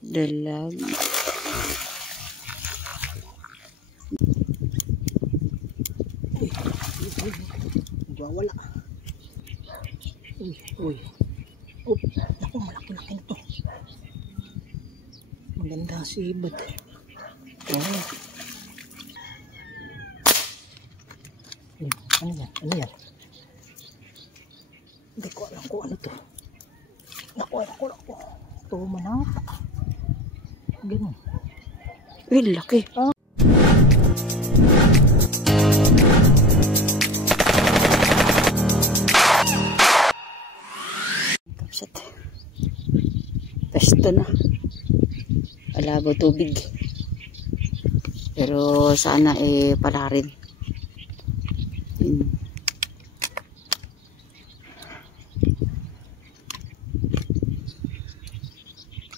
Dalag. Wala. Uy. Oh, naku, malaki-laki na to. Maganda sibad. Oh. Ano yan? Ano yan? Hindi ko alam kung ano to. Naku. Ito manata. Ganun. Uy, laki. Ah. Kapsat. Pesto na. Alabo tubig. Pero sana pala rin.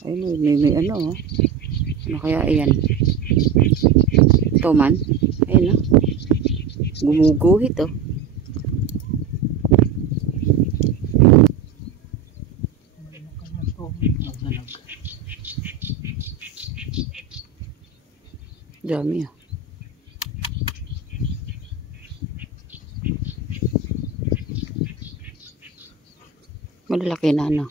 Ayun, may ano. Ano kaya yan? Ito man. Ayun, gumuguhit, oh. Dami, oh. Malalaki na, ano.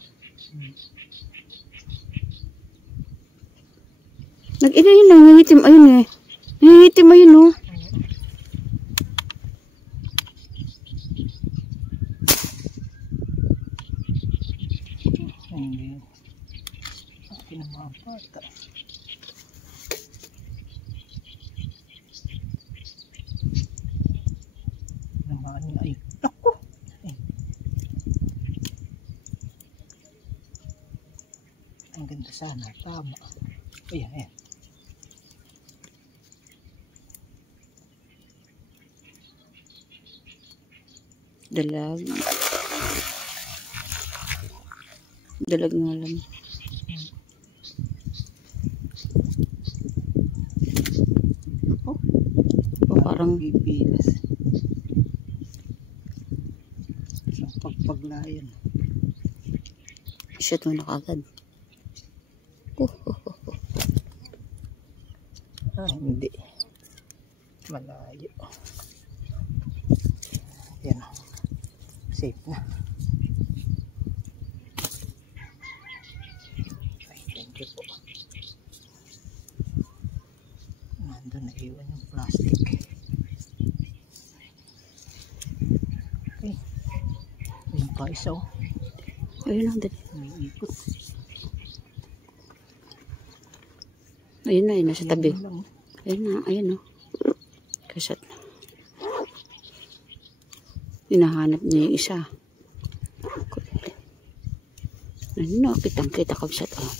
Nag-ina yun, nangingitim. Ayun, eh. Nangingitim, ayun, oh. Hindi. Akin ang mga bata. Naman ay. Naku! Ang ganda sana. Tama. Ayan. Dalag. Dalag nga lang. Oh, parang bibilas. Isang pagpaglayan. Iset mo na kagad. Hindi. Malayo. Yan. Safe na. Ay, thank you po. Nandun na iwan yung plastic. Okay. Ayun pa isa, oh. Ayun lang din. May ikot. Ayun na, nasa tabi. Ayun lang. Ayun, oh. Kasat na. Hinahanap niya yung isa. Ano, kitang-kita kapsat, oh.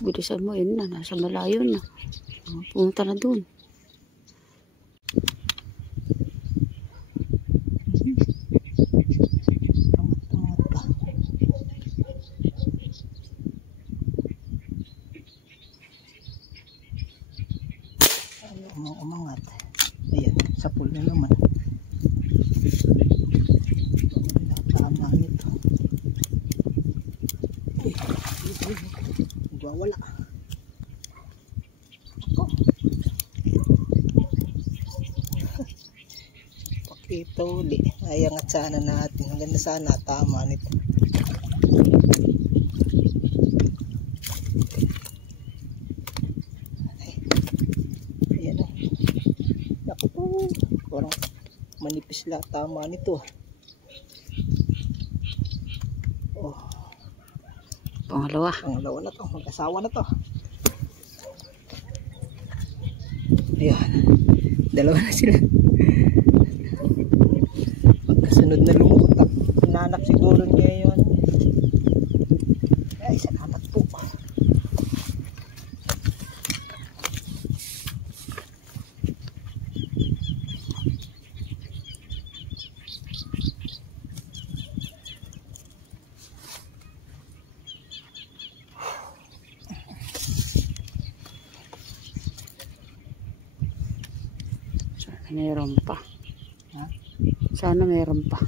Bilisan mo, yun na. Nasa malayo na. Pumunta na dun. Umangat. Ayan, sa pool na naman. Tama nito. Wala. Pakita uli. Ayan at sana natin. Hanggang na sana tama nito. Ayan o. Naku po. Parang manipis lang tama nito. Oh. Pangalawa na to. Mag-asawa na to. Ayan. Dalawa na sila. Pagkasunod na lumutak. Inanak siguro niya yun. Ay, salamat po. Meron pa. Ha? Sana meron pa.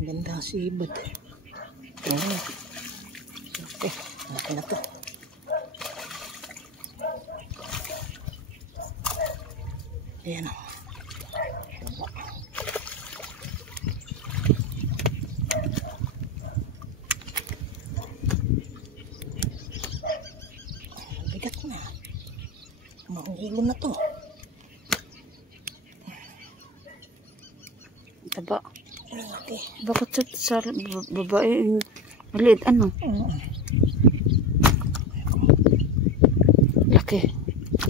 Maganda ang sibad. Ayan. Okay, laki na to. Ayan o. Bigat na. Mahilo na to. Taba. Laki. Bakit sa babae maliit ano? Laki.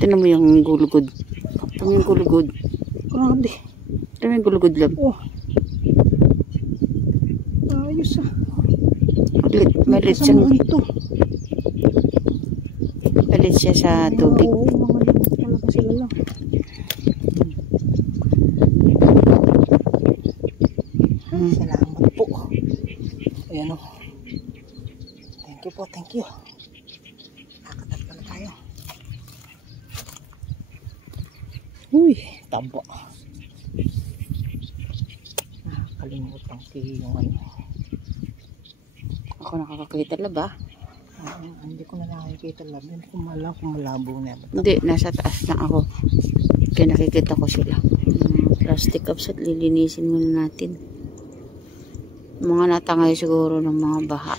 Tignan mo yung gulugod. Tignan mo yung gulugod. Grabe. Tignan mo yung gulugod lang. Oh. Ayos ah. Maliit siya. Ito. Maliit siya sa tubig. Oo, mga limot talaga sila lang. Salamat po. Ayan o. Thank you po, thank you. Nakatat pala tayo. Uy, tabo. Nakakalimutan ko yung ano. Ako nakakakita laba. Hindi ko na nakikita labo. Hindi ko malang kung malabo na. Hindi, nasa taas na ako. Kaya nakikita ko sila. Plastic cups at lilinisin muna natin. Mga natangay siguro ng mga baha.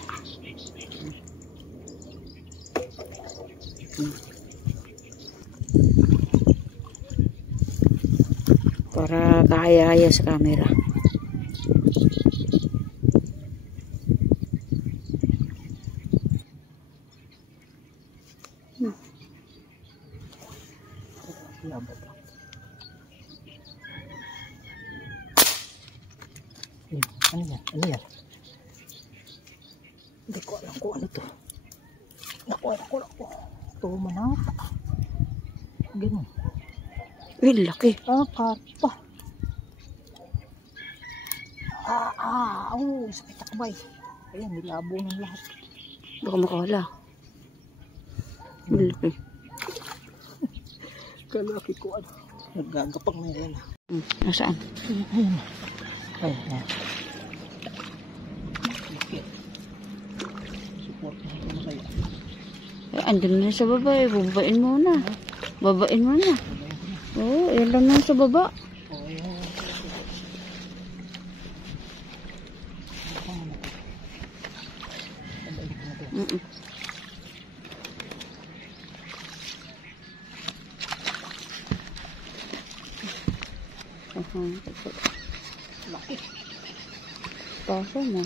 Para kahaya-haya sa camera. Ano yan? Ano yan? Hindi ko alam kung ano to. Naku. Ito manata. Ganun. Uy, laki. Karpa. Sakit akbay. Ayan, nilabo ng lahat. Baka makawala. Uy, laki. Kalaki ko ano. Nagagapang na yan. Nasaan? Ayan. Support na ito na kayo. Andun na sa baba eh. Babain mo na. Babain mo na. Oo, yan lang na sa baba. Laki. Pasa na.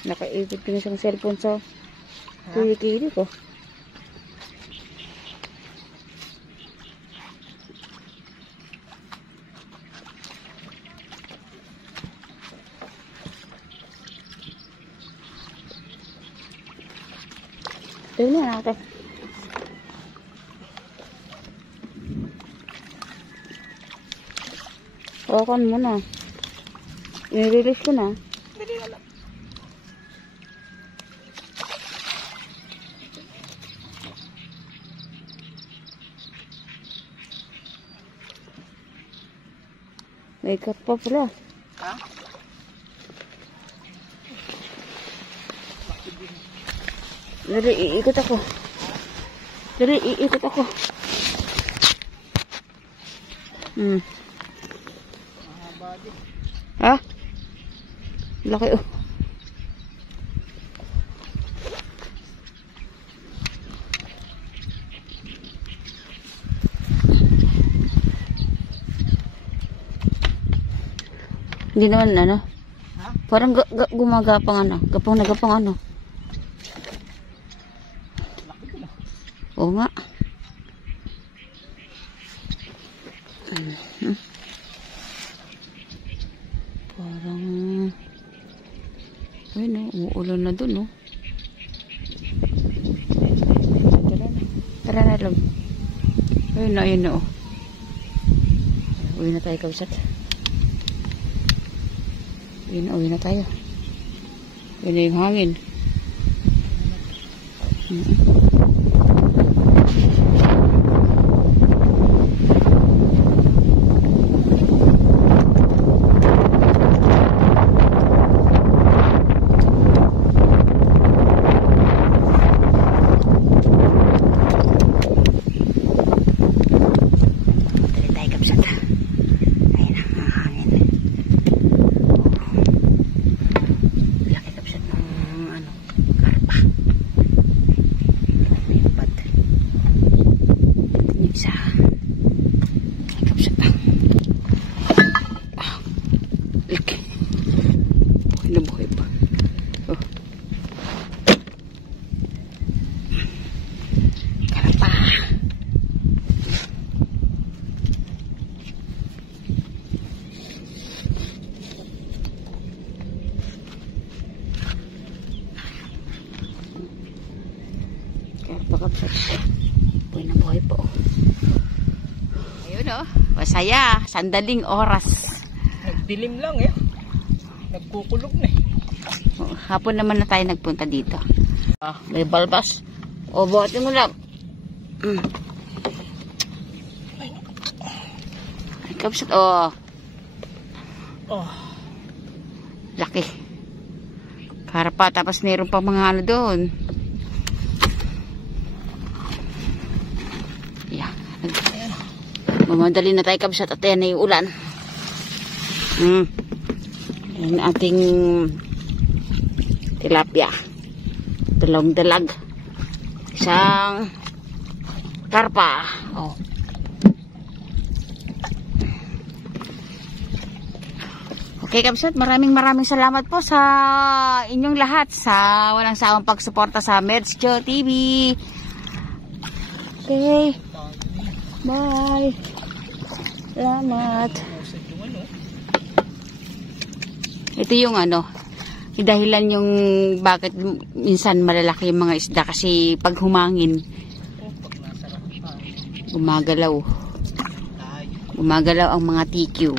Nakaipit ko na siyang cellphone sa kili ko. Tingnan natin. Hawakan mo na. I-release ko na. May cut pa pala. Ha? Dali, iikot ako. Ha? Laki oh. Hindi naman ano. Ha? Parang gumagapang ano. Gapang na gapang ano. Oo nga. Parang ayun o, umuulan na dun o. Tara na lang. Ayun na o. Uwi na tayo kausat. Uwi na tayo. Yun na yung hangin. Marami po. Ayun oh. Masaya. Sandaling oras. Nagdilim lang eh. Nagkukulog na eh. Hapon naman na tayo nagpunta dito. May balbas. O, buhatin mo lang. Ay, kapsat. O. Laki. Karpa. Tapos meron pa mga ano doon. Yeah. Mamadali na tayo kapsat. At yan na yung ulan. Yan ating tilapia. Dalawang dalag. Isang karpa. Oh. Okay, kapsat, maraming salamat po sa inyong lahat sa walang sawang pagsuporta sa Merchjo TV. Okay. Bye. Salamat. Ito yung ano, dahilan yung bakit minsan malalaki yung mga isda kasi pag humangin gumagalaw ang mga TQ.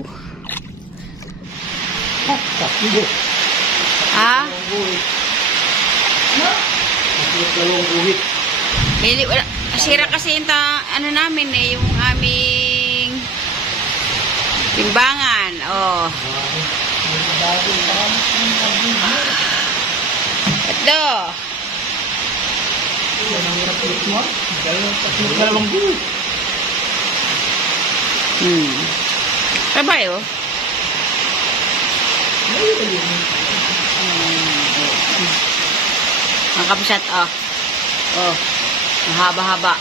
Hindi, wala. Sira kasi yung ano namin eh, yung aming timbangan. Oh. Ito. Sabay oh. Ang kapsat oh. Oh. Mahaba-haba.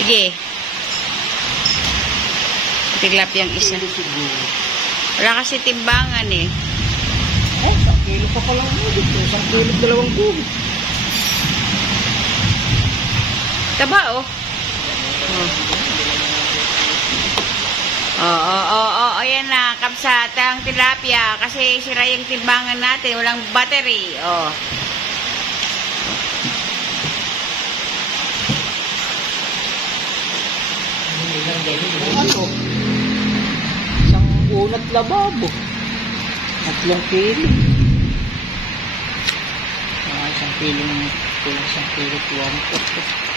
Sige. Tiglap yung isa. Wala kasi timbangan eh. 1 kilo pa pala mo dito. 1 kilo 2 guhit. Taba oh. Ayan na, kapsat ang tilapia kasi sira yung timbangan natin, walang battery. Oh. Isang unat lababo. 3 kilo. Isang kilo 1 kilo.